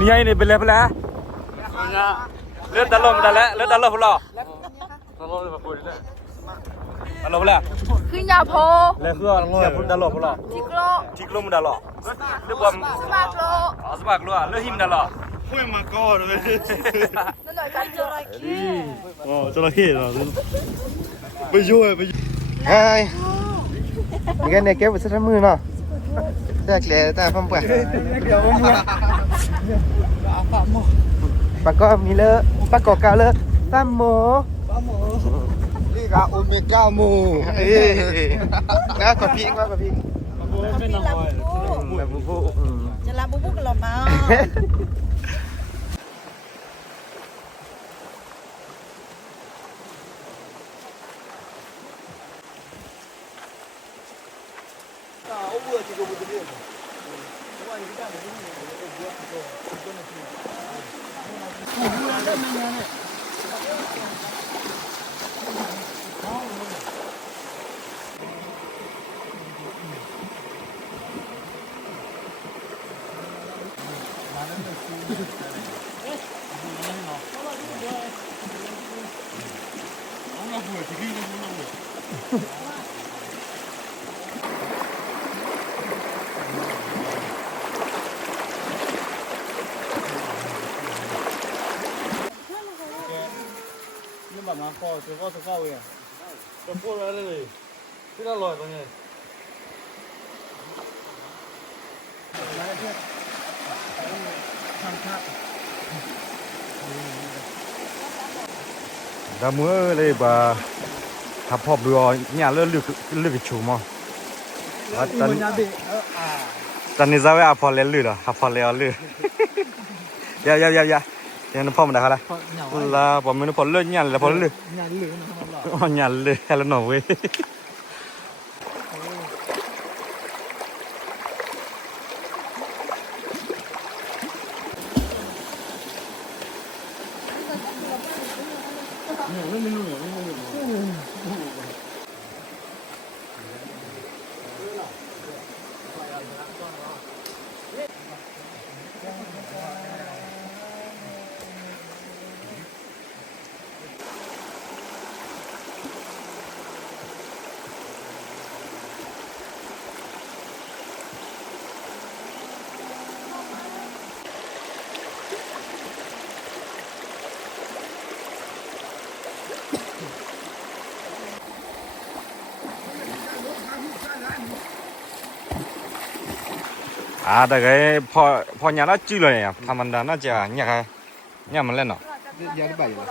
นี่ไอ้นี่เป็นอะไรเลือดตลบได้แล้วเลือดตลบหรอตลบเลยมาคุยเลยตลบแล้วขึ้นยาโพเลือดพุ่งตลบหรอทิกโลมันได้หรอเลือดความสปาโลสปากลัวเลือดหิมได้หรอคุยมาก่อนเลยนั่นหน่อยกันจระเข้อ๋อจระเข้เหรอไปช่วยไปไอ้ยังไงเนี่ยเก็บไว้สักมือเนาะแจกเลยแต่พัมเปิดปากก็มีเลอะปากกอกาเลอะตั้มโมนี่ก็โอเมก้าโมแล้วกดพีกว่ากดพีกจะลาบูบูกันหรอมานี่แบบมาข้อจะเข้าเองจะพูดอะไรเลยที่อร่อยตรงนี้ดามือเลยบ่ทับพอบดูเนี่ยเลือดชูมั้งตอนนี้จะว่าพอเล่นลือเหรอพอเล่นลืออย่ายังพ่อมันได้ครับล่ะผมไม่รู้พอเล่นยันแล้วพอลือยันเลยแล้วหน่อยเว้ยแต่ไงพอเนี่ยเราจืดเลยอ่ะทำมันได้น่าจะเนี่ยไงเนี่ยมันเล่นเนาะยังได้ใบเลย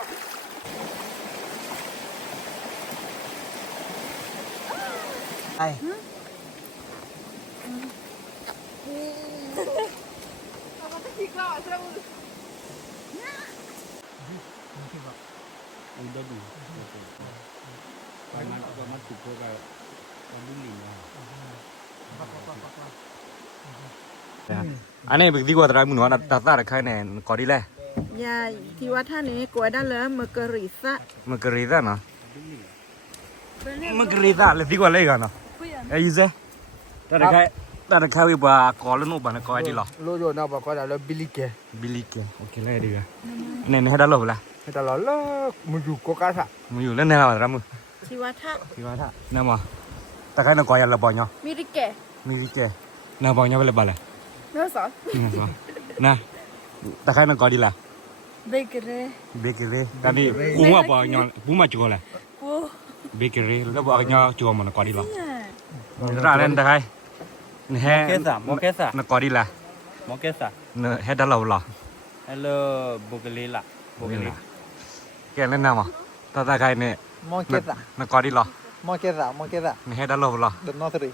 ไอ้อันนี้เป็นที่ว่าตรายมือหนูนะตาใครเนี่ยก่อนดีเลยยาที่ว่าท่านนี้กลัวได้เลยมะกริซะมะกรีซ่าเนาะมะกรีซ่าเลยที่ว่าเลยกันเนาะไอ้ยี่เซ่ตาใครวิบว่ากอลนู่นบ้านกอไอ้ดีหรอโลโยน่าบอกว่าเราบิลลี่เกโอเคเลยดีกันเนี่ยให้ได้หรอล่ะให้ตลอดเลยมึงอยู่โกกาสะมึงอยู่เล่นในเราแต่มึงที่ว่าท่านั่นมั้งตาใครนั่งกอยันละบอลเนาะมิริเกนั่งบอลเนาะเป็นอะไรเนื้อสดนะตาใครนั่งกอดีล่ะเบเกอรี่กันดิกูว่าบอลเนาะกูมาจัวเลยเบเกอรี่แล้วบอลเนาะจัวมันกอดีหรอร้านเล่นตาใครเนี่ยมอเกซ่านั่งกอดีล่ะเนี่ยให้ได้เราหรอฮัลโหลบุกลีล่ะแกเล่นน้ำอ่ะตาใครเนี่ยมอเกซ่านั่งกอดีหรอมอเกซ่าเนี่ยให้ได้เราหรอเดินนอสรี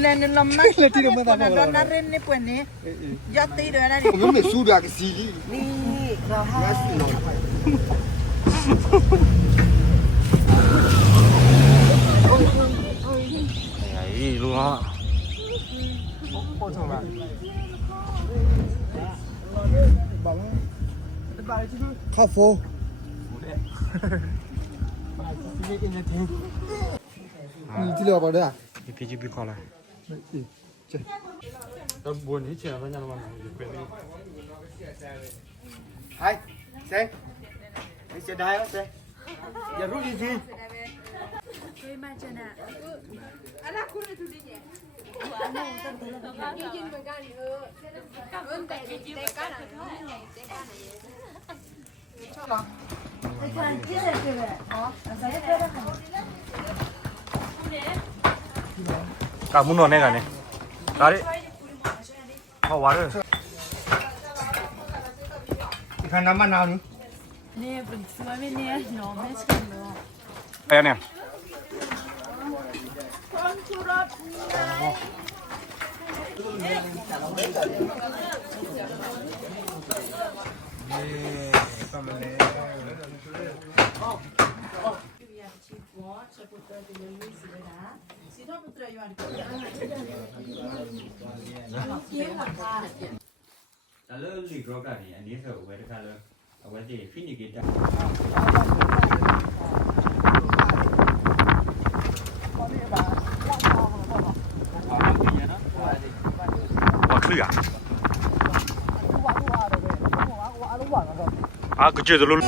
Nel lomma con donna renne poi ne giatti dove era io mi suda che si ni raha Đấy luôn á khá phố nhìn tí lửa vào đây à พี่จีพี่คอละก็บนที่เชียร์มันยังมันอยู่เป็นนี่ Hai, xe. Anh xe đai đó, xe. Giờ rút đi chi? Tôi mà chân à. Alaคุณดูดิเนี่ยยืนเหมือนกันแต่กัน Quan kia là kìa. Saya kira kan. กามุนนอนได้กันเนี่ยตาดิพอวัดเลย Ikan nama nào ni? Ni bersama ni no mes kan no. ไอ้เนี่ยแต่เลิกหลีกรถอะไรอันนี้เถอะไว้ด้วยกันเลยเอาไว้ที่ฟินิกิจว่าเคลื่อนก็เจอตัวลุ้น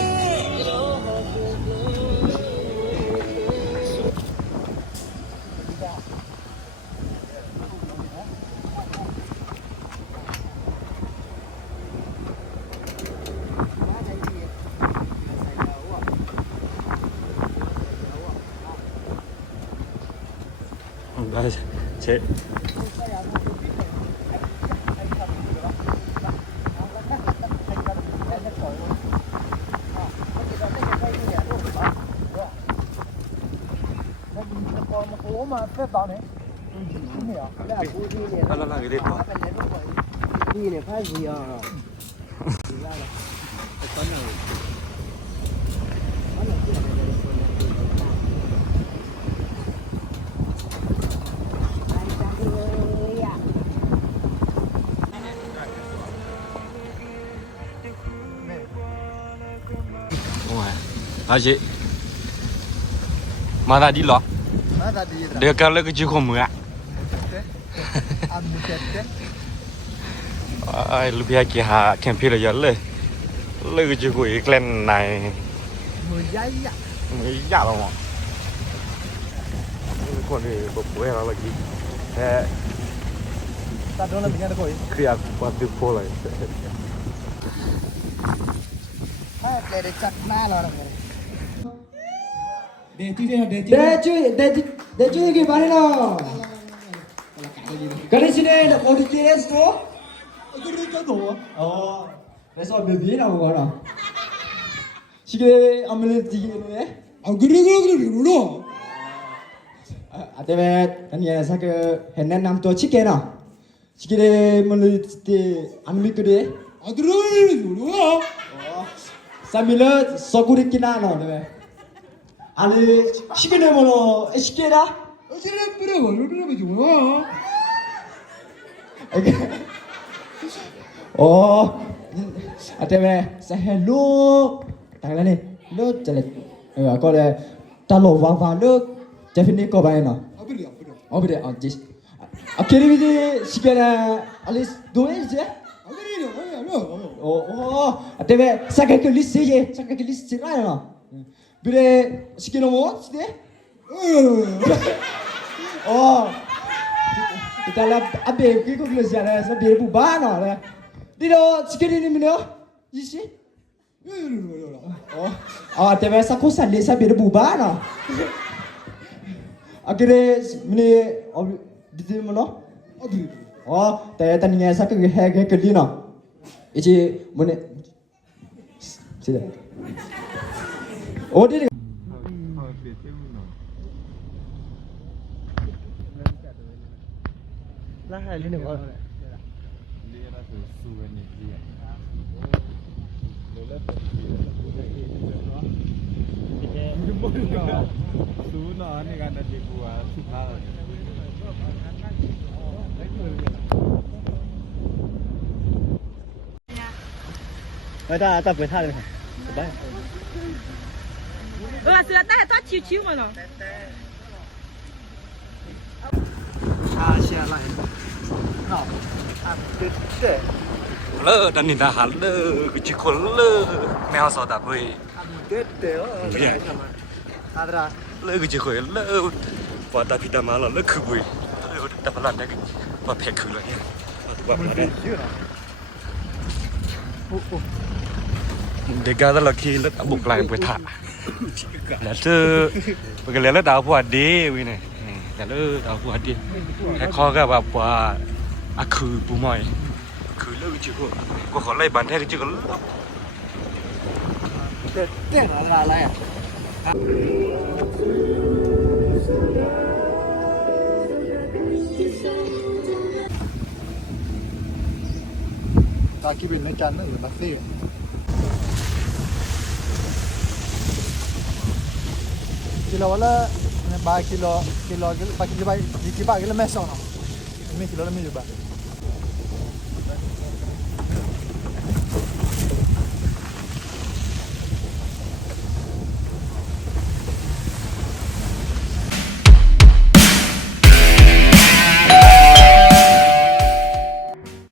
ได้เช็ดMà phép đó này. Không hiểu. Là vui đi này. là cái gì đó Đi này phải gì à? Con này. đúng rồi à chị mà ta đi lọ để cả lấy cái chữ không mưa ai lúc bây giờ hà kèm phi là giờ lấy cái chữ của cái lên này mới giá đâu mà còn thì bộ bố là gì thế Ta đó là mình nghe được rồi. kia quan tư phố này Để chặt na là rồi. Để chui cái bài nào. Cái này xin đây là ODTS đó. Cái này cho đồ. Để sao biểu biến nào gọi nào. Chỉ cái amel gì này. Cái đó. À thế về anh nghe sao cái hiện nay năm tuổi chicken nào. Chỉ cái mình thì ăn mít cái đấy. Sambil sokuri kina nào đấy. Anh chicken này mà nó chicken đó. À thế về say hello. Thằng này nước chả lệ. Có là ta lộ vàng nước. Chả phải đi có bài nào. Ở bên đây, chỉ. À cái này thì chicken là Alice đuổi chứ. À thế về sao cái list gì? Sao cái list gì này nào? Bây giờ chicken nó gì đấy? Kita là abe cái con lừa gì này? Sao bị bù ba nào này? Đi đâu chicken này mình đâu? Gì chứ? Thế về sao có sản lý sao bị bù ba nào? À cái này mình đi tìm nó? Thế ta nghe sao cái gì nào? Ichi mune sida odi La hai lên được rồi. Ta phải tha rồi. Đấy. Sửa tay thoát chiếu chiếu mà rồi เชียร์อะไรเนาะเด็ดเด็ด เลอดันนินดาหันเลอคือจิคนเลอแมวสอดตาเว้ย เด็ดเดี๋ยวอะไรทำไมอะไร เลอคือจิคนเลอพอตาพิตามาแล้วเลอคือเว้ยเลอแต่พลันได้พอเพกคือเลยเนี่ยถูกป่ะได้ เยอะนะโอ้โห เด็กก็เราขี่รถบุกไล่ไปถ่าแล้วเจอไปกันเลยแล้วดาวผัวดีวิเนี่ยแต่เลยดาวผัวดีแค่ข้อก็แบบว่าอะคือปูมอยคือเลิกจิคนก็ขอไล่บันแท้จิคน เด็ดเด็ดอะไรอ่ะ ตาคิดเป็นในจานนั่นหรือบัฟเฟ่กิโลละบากิโลกิโลบากิโลบากิโลแม่สองเนาะไม่กิโลละไม่อยู่บ้าง